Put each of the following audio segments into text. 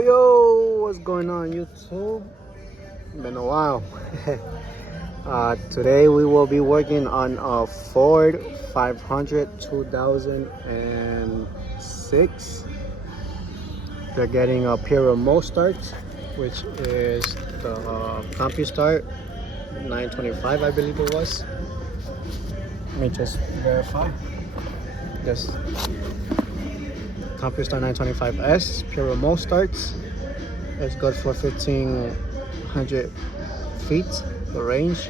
Yo, what's going on YouTube? Been a while. Today we will be working on a Ford 500 2006. They're getting a peripherals start, which is the CompuStart 925, I believe it was. Let me just verify. Yes. CompuStart 925S peripherals starts. It's good for 1500 feet, the range.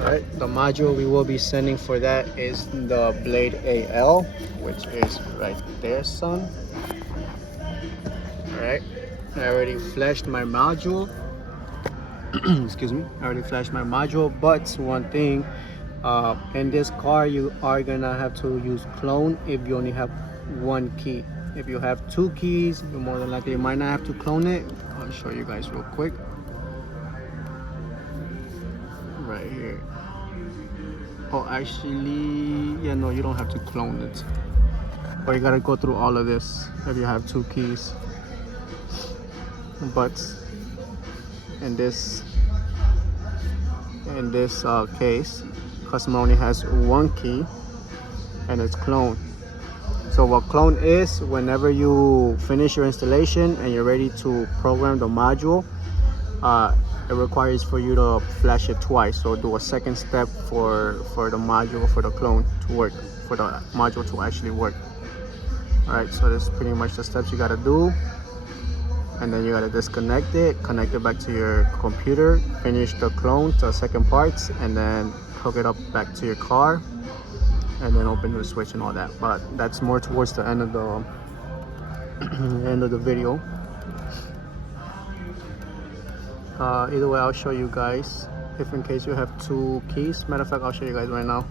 Alright, the module we will be sending for that is the Blade AL, which is right there, son. Alright, I already flashed my module. Excuse me, I already flashed my module, but one thing, in this car you are gonna have to use clone if you only have one key. If you have two keys, you more than likely might not have to clone it. I'll show you guys real quick. Right here. Oh, actually, yeah, no, you don't have to clone it. But you gotta go through all of this if you have two keys. But in this case, customer only has one key, and it's clone. So what clone is, whenever you finish your installation and you're ready to program the module, it requires for you to flash it twice. So do a second step for the module, for the clone to work, for the module to actually work. Alright, so that's pretty much the steps you gotta do. And then you gotta disconnect it, connect it back to your computer, finish the clone to the second parts, and then hook it up back to your car, and then open the switch and all that. But that's more towards the end of the video. Either way, I'll show you guys, if in case you have two keys. Matter of fact, I'll show you guys right now,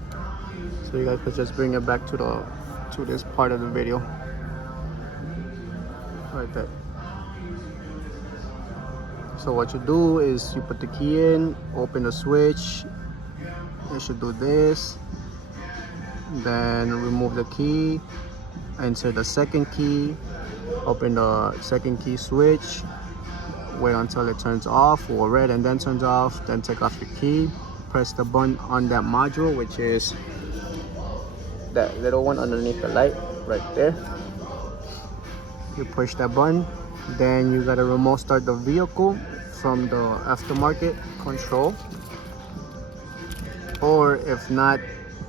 so you guys could just bring it back to this part of the video right there. So what you do is you put the key in, open the switch. You should do this, then remove the key, enter the second key, open the second key switch, wait until it turns off or red and then turns off, then take off your key, press the button on that module, which is that little one underneath the light right there. You push that button, then you gotta remote start the vehicle from the aftermarket control, or if not,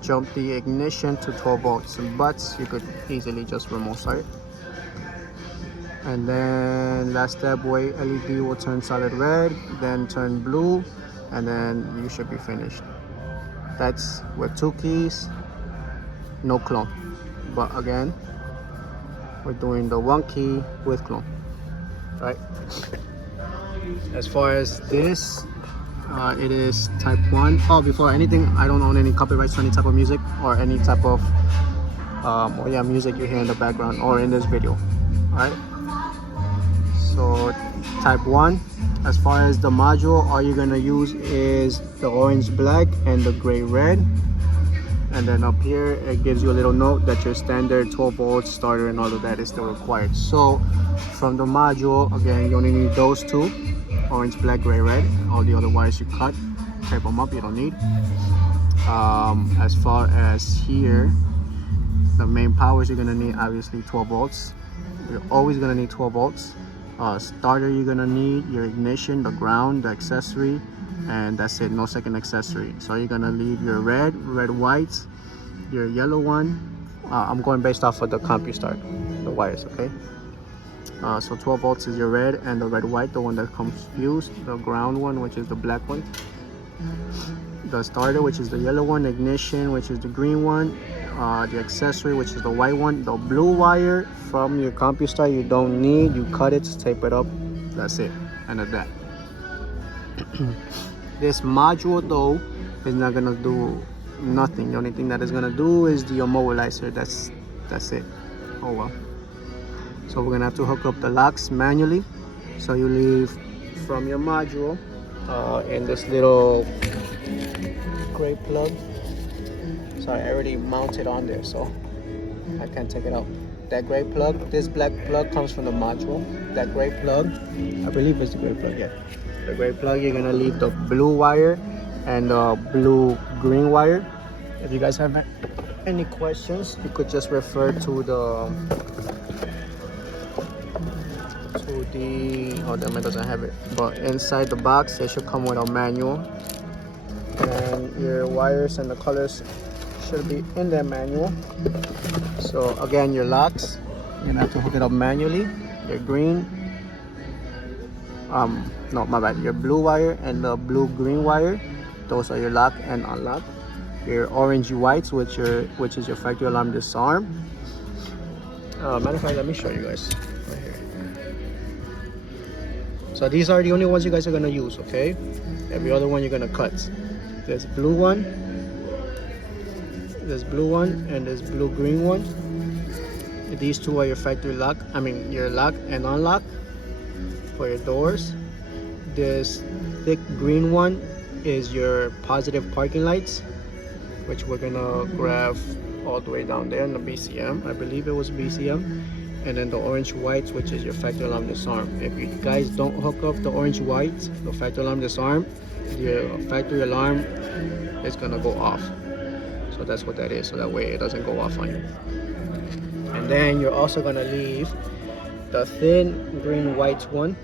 jump the ignition to 12 volts, but you could easily just remote start it. And then last step, wait, LED will turn solid red, then turn blue, and then you should be finished. That's with two keys, no clone. But again, we're doing the one key with clone, right? As far as this, it is type 1. Oh, before anything, I don't own any copyrights to any type of music or any type of music you hear in the background or in this video. Alright, so type 1, as far as the module, all you're gonna use is the orange black and the gray red. And then up here it gives you a little note that your standard 12 volt starter and all of that is still required. So from the module, again, you only need those two, orange, black, gray, red. All the other wires you cut, tape them up, you don't need. As far as here, the main powers, you're gonna need obviously 12 volts. You're always gonna need 12 volts. Starter, you're gonna need your ignition, the ground, the accessory, and that's it, no second accessory. So you're gonna leave your red, white, your yellow one. I'm going based off of the CompuStart, the wires, okay? So 12 volts is your red, and the red white, the one that comes fused, the ground one, which is the black one, the starter, which is the yellow one, ignition, which is the green one, the accessory, which is the white one. The blue wire from your CompuStart you don't need, you cut it, tape it up, that's it, end of that. This module though is not gonna do nothing. The only thing that is gonna do is the immobilizer. That's it. Oh well. So we're gonna have to hook up the locks manually. So you leave from your module in this little gray plug. Sorry, I already mounted on there, so I can't take it out. that gray plug. This black plug comes from the module. That gray plug, I believe it's the gray plug, yeah. The gray plug, you're gonna leave the blue wire and the blue green wire. If you guys have any questions, you could just refer to the oh damn, it doesn't have it, but inside the box it should come with a manual, and your wires and the colors should be in that manual. So again, your locks, you're gonna have to hook it up manually. Your green, no, my bad, your blue wire and the blue green wire, those are your lock and unlock. Your orange whites, which is your factory alarm disarm. Matter of fact, let me show you guys right here. So these are the only ones you guys are gonna use, okay? Every other one you're gonna cut. There's blue one, and there's blue green one. These two are your factory lock, your lock and unlock for your doors. This thick green one is your positive parking lights, which we're gonna grab all the way down there in the BCM. I believe it was BCM. And then the orange whites, which is your factory alarm disarm. If you guys don't hook up the orange whites, the factory alarm disarm, your factory alarm is gonna go off. So that's what that is, so that way it doesn't go off on you. And then you're also gonna leave the thin green white one.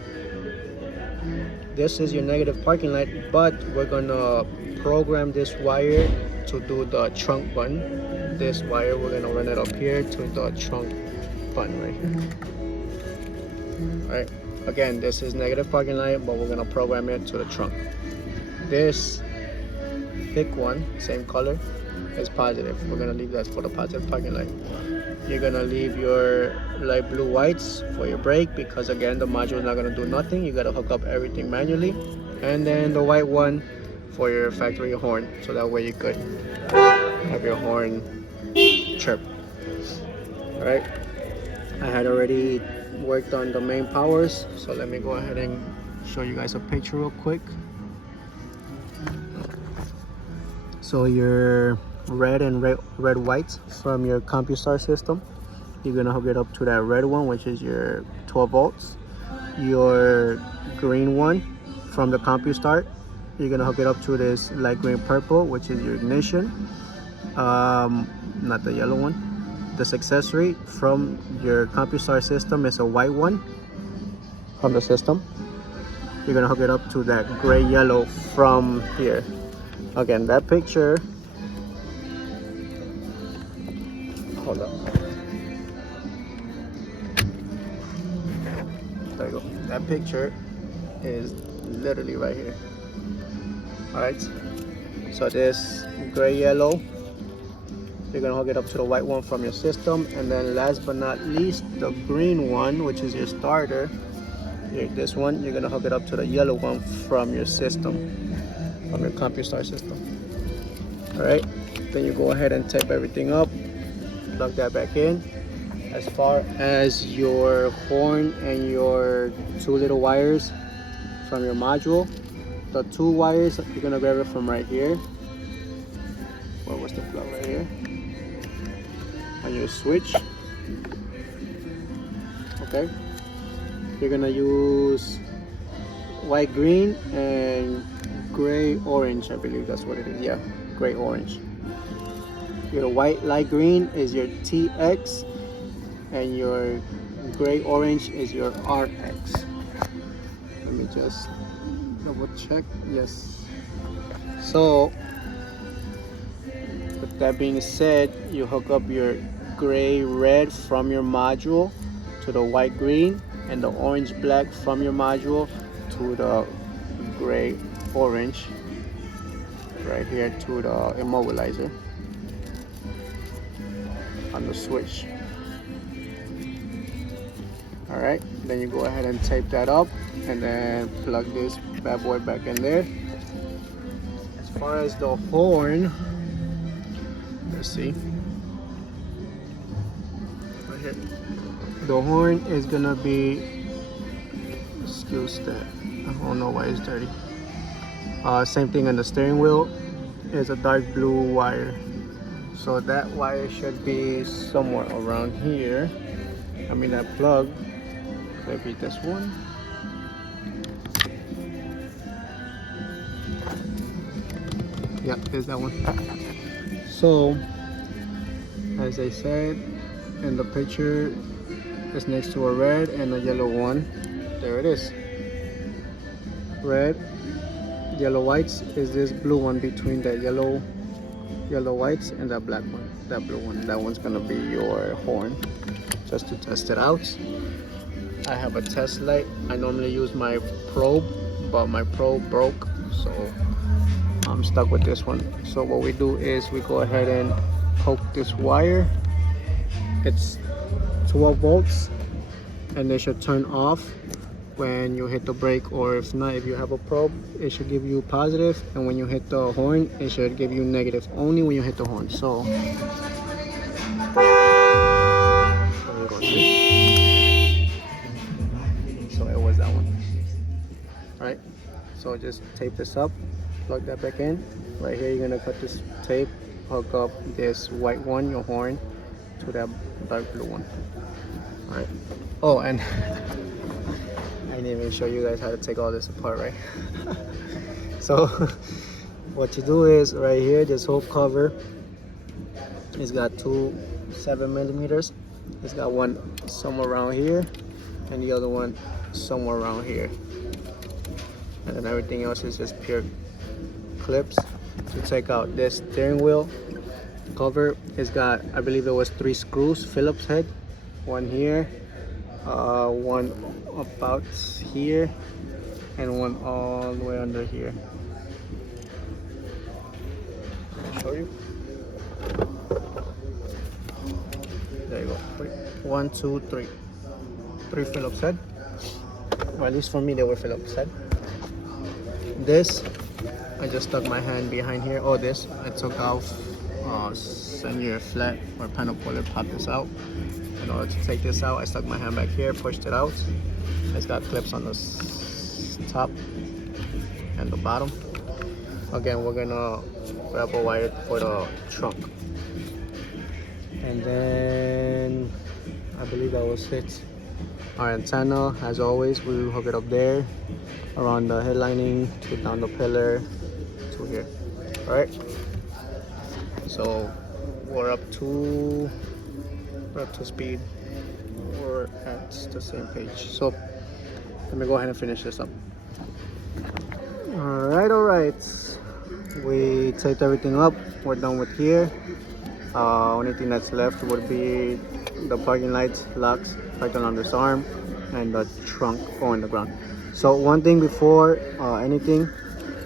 This is your negative parking light, but we're gonna program this wire to do the trunk button. This wire, we're gonna run it up here to the trunk button right here. Alright, again, this is negative parking light, but we're gonna program it to the trunk. This thick one, same color, is positive. We're gonna leave that for the positive parking light. You're gonna leave your light blue whites for your brake, because again, the module is not gonna do nothing. You gotta hook up everything manually. And then the white one for your factory horn, so that way you could have your horn chirp. Alright, I had already worked on the main powers, so let me go ahead and show you guys a picture real quick. So your red and red whites from your CompuStar system, you're gonna hook it up to that red one, which is your 12 volts. Your green one from the CompuStar, you're gonna hook it up to this light green purple, which is your ignition, not the yellow one. This accessory from your CompuStar system is a white one from the system. You're gonna hook it up to that gray yellow from here. Again, that picture, hold up, there you go. That picture is literally right here. Alright, so this gray yellow, you're gonna hook it up to the white one from your system. And then last but not least, the green one, which is your starter, this one, you're gonna hook it up to the yellow one from your system, from your CompuStar system. Alright, then you go ahead and tape everything up, plug that back in. As far as your horn and your two little wires from your module, the two wires, you're gonna grab it from right here. Where was the plug? Right here. On your switch. Okay. You're gonna use white green and gray orange, I believe that's what it is. Yeah, gray orange. Your white light green is your TX, and your gray orange is your RX. Let me just double check. Yes. So with that being said, you hook up your gray red from your module to the white green, and the orange black from your module to the gray orange right here to the immobilizer on the switch. Alright, then you go ahead and tape that up and then plug this bad boy back in there. As far as the horn, let's see right here, the horn is gonna be, excuse that, I don't know why it's dirty. Same thing on the steering wheel, is a dark blue wire, so that wire should be somewhere around here. I mean that plug. Maybe this one. Yeah, there's that one. So, as I said in the picture, it's next to a red and a yellow one. There it is. Red, yellow whites is this blue one between that yellow whites and that black one, that blue one. That one's gonna be your horn. Just to test it out, I have a test light. I normally use my probe, but my probe broke, so I'm stuck with this one. So what we do is we go ahead and poke this wire. It's 12 volts and it should turn off when you hit the brake, or if not, if you have a probe, it should give you positive, and when you hit the horn, it should give you negative only when you hit the horn. So it was that one. All right, so just tape this up, plug that back in. Right here, you're gonna cut this tape, hook up this white one, your horn, to that dark blue one. All right. Oh, and I didn't even show you guys how to take all this apart, right? So what you do is right here, this whole cover, it's got two 7mm. It's got one somewhere around here and the other one somewhere around here, and then everything else is just pure clips to take out this steering wheel cover. It's got, I believe it was 3 screws, Phillips head, one here, one about here, and one all the way under here. I'll show you. There you go. 1, 2, 3. 3 Phillips head. Or at least for me, they were Phillips head. This, I just stuck my hand behind here. Oh, this I took off send flat or panel puller, pop this out. In order to take this out, I stuck my hand back here, pushed it out. It's got clips on the top and the bottom. Again, we're gonna grab a wire for the trunk, and then I believe that was it. Our antenna, as always, we will hook it up there around the head lining to down the pillar to here. All right, so we're up to speed. We're at the same page. So let me go ahead and finish this up. All right. We taped everything up. We're done with here. Only thing that's left would be the parking lights, locks, parking on this arm, and the trunk on the ground. So one thing before anything,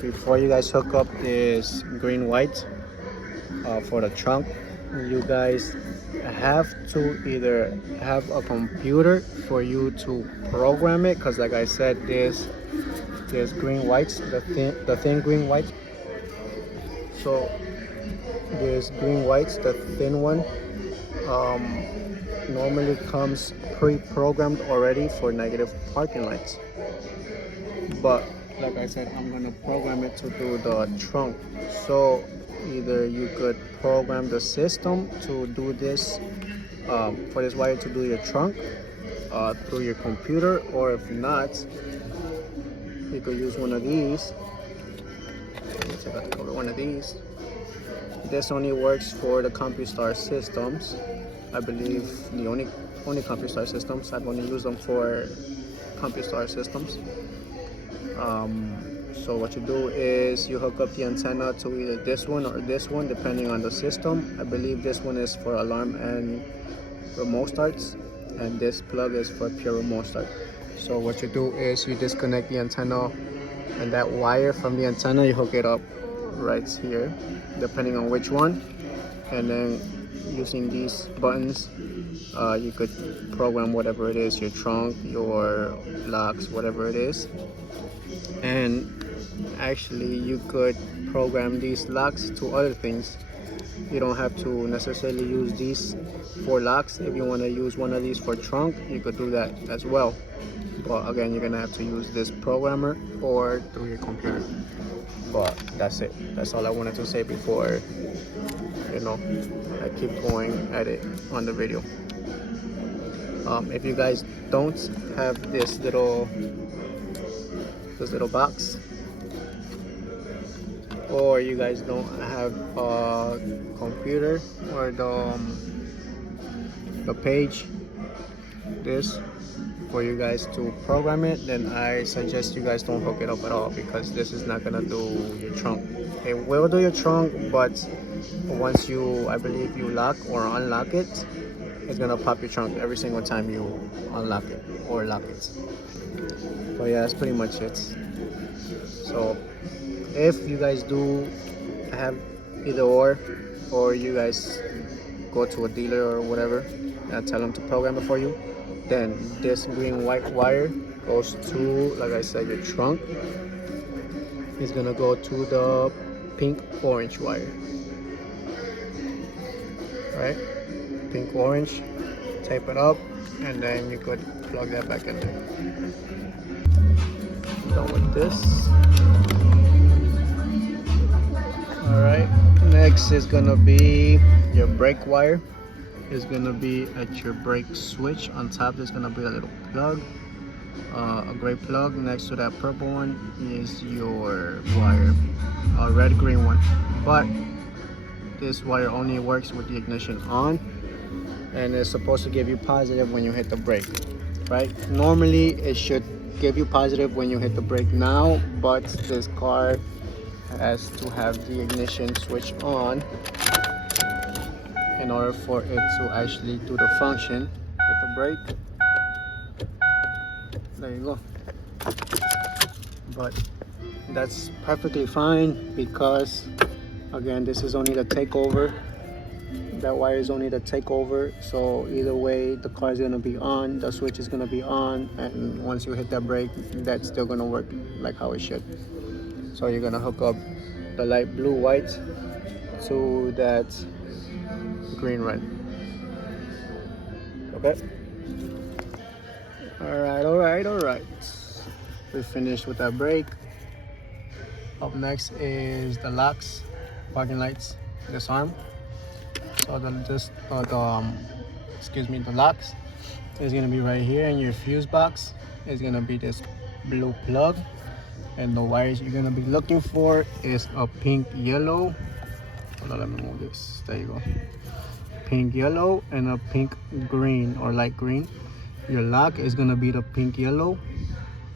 before you guys hook up is green white for the trunk. You guys have to either have a computer for you to program it, because like I said, there's green whites, the thin green whites. So there's green whites, the thin one, normally comes pre-programmed already for negative parking lights. But like I said, I'm gonna program it to do the trunk. So either you could program the system to do this, for this wire to do your trunk through your computer, or if not, you could use one of these. Let's see if I can cover one of these. This only works for the CompuStar systems. I believe the only CompuStar systems. I've only used them for CompuStar systems. So what you do is you hook up the antenna to either this one or this one, depending on the system. I believe this one is for alarm and remote starts, and this plug is for pure remote start. So what you do is you disconnect the antenna, and that wire from the antenna, you hook it up right here, depending on which one, and then using these buttons, you could program whatever it is, your trunk, your locks, whatever it is. And actually you could program these locks to other things. You don't have to necessarily use these for locks. If you want to use one of these for trunk, you could do that as well. But again, you're gonna have to use this programmer or through your computer. But that's it. That's all I wanted to say before, I keep going at it on the video. If you guys don't have this little box, or you guys don't have a computer or the page this for you guys to program it, then I suggest you guys don't hook it up at all, because this is not gonna do your trunk. It will do your trunk, but once you, I believe, you lock or unlock it, it's gonna pop your trunk every single time you unlock it or lock it. But yeah, that's pretty much it. So if you guys do have either or you guys go to a dealer or whatever and tell them to program it for you, then this green white wire goes to, like I said, your trunk. It's gonna go to the pink orange wire. Right, pink orange, tape it up, and then you could plug that back in there. Done with this. All right, next is gonna be your brake wire. Is gonna be at your brake switch. On top there's gonna be a little plug, a gray plug. Next to that purple one is your wire, a red green one. But this wire only works with the ignition on, and it's supposed to give you positive when you hit the brake, right? Normally it should give you positive when you hit the brake now, but this car has to have the ignition switch on in order for it to actually do the function. Hit the brake, there you go. But that's perfectly fine, because again, this is only the takeover. That wire is only the takeover, so either way the car is going to be on, the switch is going to be on, and once you hit that brake, that's still going to work like how it should. So you're going to hook up the light blue white to that green red. Okay, all right, we finished with that brake. Up next is the locks, parking lights, disarm. So the locks is gonna be right here, and your fuse box is gonna be this blue plug, and the wires you're gonna be looking for is a pink yellow. Hold on, let me move this. There you go. Pink yellow and a pink green or light green. Your lock is gonna be the pink yellow.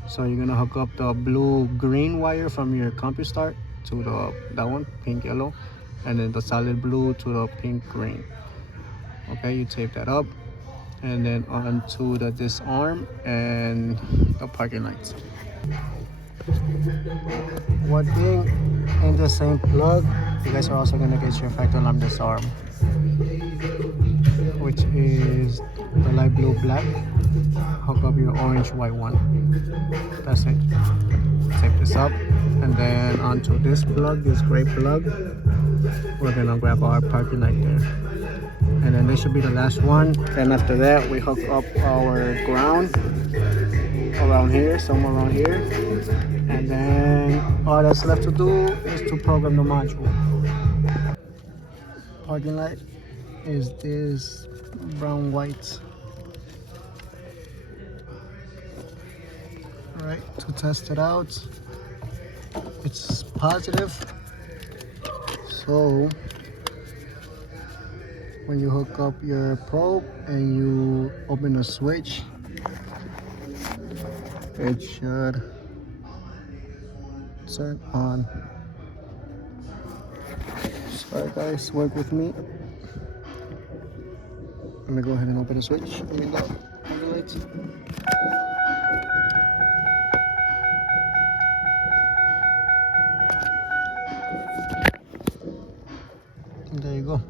So you're gonna hook up the blue green wire from your CompuStart to that one, pink yellow, and then the solid blue to the pink green. Okay, you tape that up, and then onto the disarm and the parking lights. One thing, in the same plug, you guys are also gonna get your factory alarm disarm, which is the light blue black. Hook up your orange white one. That's it. Tape this up, and then onto this plug, this gray plug, we're gonna grab our parking light there, and then this should be the last one. Then after that, we hook up our ground around here, somewhere around here, and then all that's left to do is to program the module. Parking light is this brown white. All right, to test it out, it's positive. So when you hook up your probe and you open the switch, it should turn on. Sorry guys, work with me. Let me go ahead and open the switch. Let me go on the lights. There you go.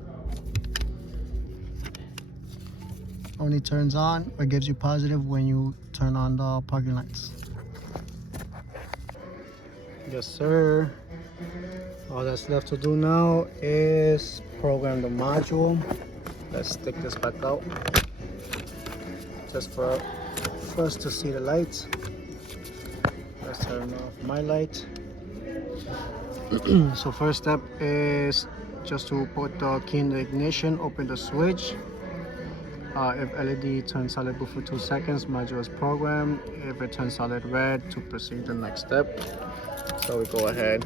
Only turns on or gives you positive when you turn on the parking lights. Yes sir. All that's left to do now is program the module. Let's stick this back out just for us to see the lights. Let's turn off my light. So first step is just to put the key in the ignition, open the switch, If LED turns solid blue for 2 seconds, module is programmed. If it turns solid red, to proceed the next step. So we go ahead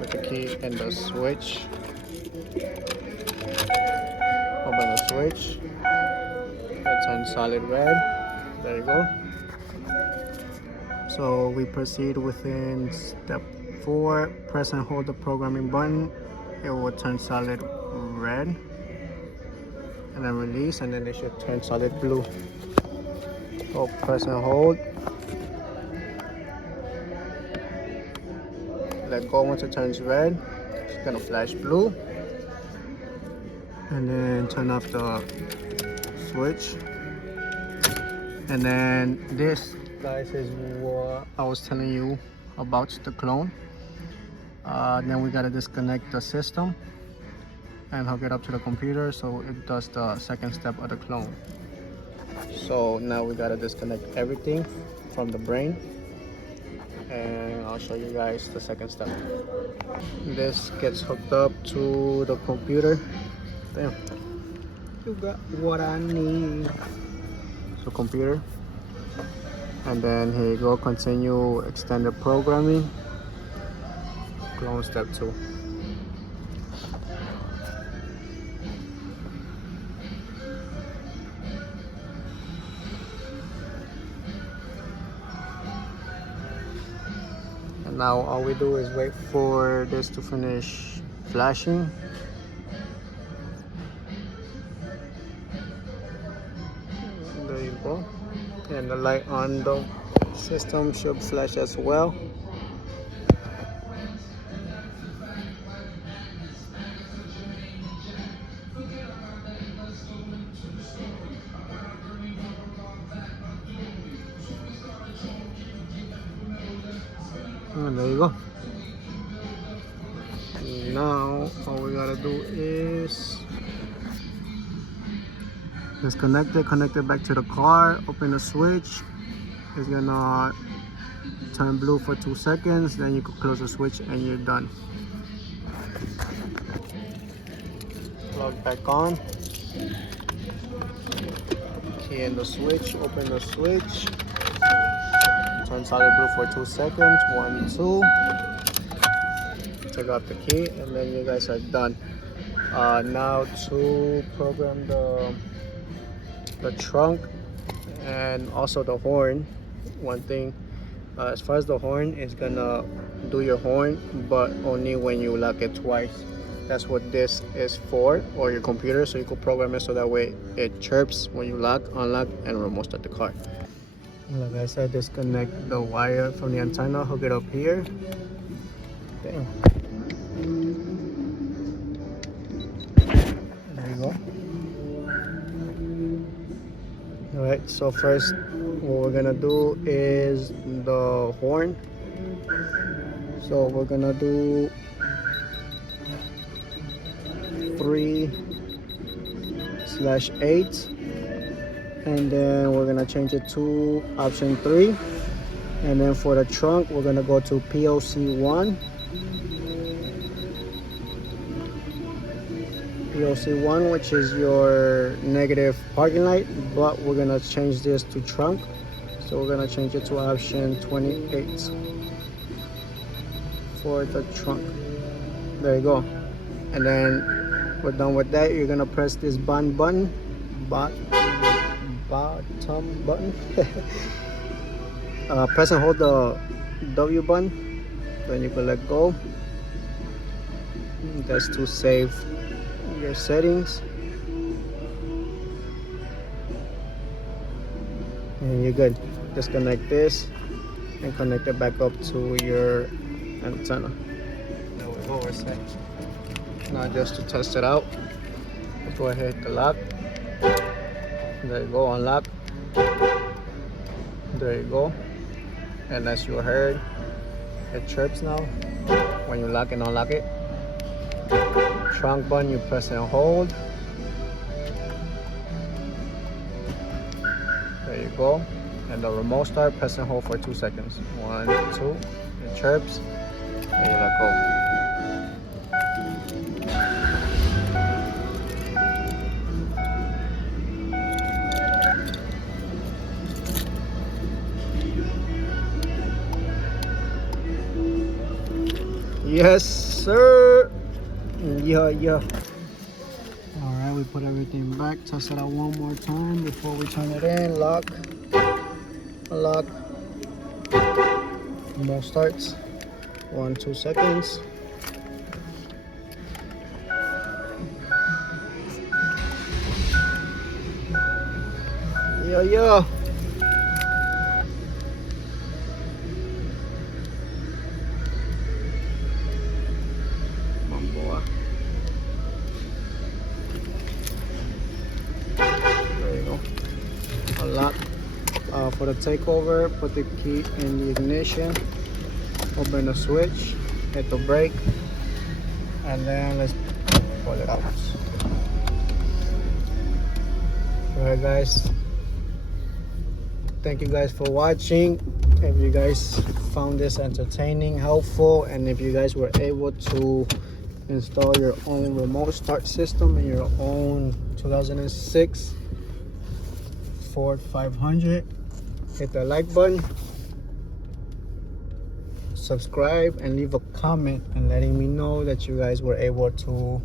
with the key and the switch. Open the switch. It turns solid red. There you go. So we proceed within step 4. Press and hold the programming button. It will turn solid red. And then release, and then it should turn solid blue. So press and hold. Let go once it turns red. It's gonna flash blue. And then turn off the switch. And then this, guys, is what I was telling you about the clone. Then we gotta disconnect the system and hook it up to the computer so it does the second step of the clone. So now we gotta disconnect everything from the brain, and I'll show you guys the second step. This gets hooked up to the computer. Damn, you got what I need. So computer, and then here you go, continue extended programming, clone step 2. And now all we do is wait for this to finish flashing. There you go. And the light on the system should flash as well. And there you go. Now all we gotta do is disconnect it, connect it back to the car, open the switch. It's gonna turn blue for 2 seconds, then you can close the switch and you're done. Plug back on. Key in the switch, open the switch. Turn solid blue for 2 seconds. 1, 2. Take off the key, and then you guys are done. Now to program the trunk and also the horn. One thing, as far as the horn, is gonna do your horn, but only when you lock it twice. That's what this is for, or your computer, so you can program it so that way it chirps when you lock, unlock, and remote start the car. Like I said, disconnect the wire from the antenna, hook it up here. Damn. There you go. Alright, so first what we're gonna do is the horn. So we're gonna do 3/8. And then we're gonna change it to option 3, and then for the trunk we're gonna go to POC1, which is your negative parking light, but we're gonna change this to trunk, so we're gonna change it to option 28 for the trunk. There you go. And then we're done with that. You're gonna press this bottom button. Press and hold the W button, then you can let go. That's to save your settings, and you're good. Disconnect this and connect it back up to your antenna. There we go, we're set. Now just to test it out, let's go ahead and hit the lock. There you go, unlock. There you go. And as you heard, it chirps now when you lock and unlock it. Trunk button, you press and hold. There you go. And the remote start, press and hold for 2 seconds. 1, 2. It chirps, and you let go. Yes, sir. Yeah. All right, we put everything back. Test it out one more time before we turn it in. Lock. More starts. 1-2 seconds. Yeah. Come on, boy. There you go. Unlock. For the takeover, put the key in the ignition. Open the switch. Hit the brake. And then let's pull it out. Alright, guys. Thank you guys for watching. If you guys found this entertaining, helpful, and if you guys were able to install your own remote start system in your own 2006 Ford 500, hit the like button, subscribe, and leave a comment and letting me know that you guys were able to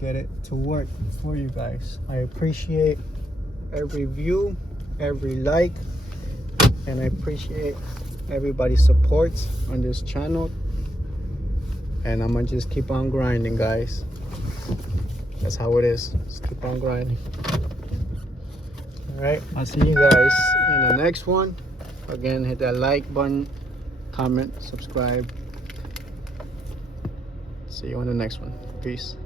get it to work for you guys. I appreciate every view, every like, and I appreciate everybody's support on this channel. And I'm gonna just keep on grinding, guys. That's how it is. Just keep on grinding. All right, I'll see you guys in the next one. Again, hit that like button, comment, subscribe. See you on the next one. Peace.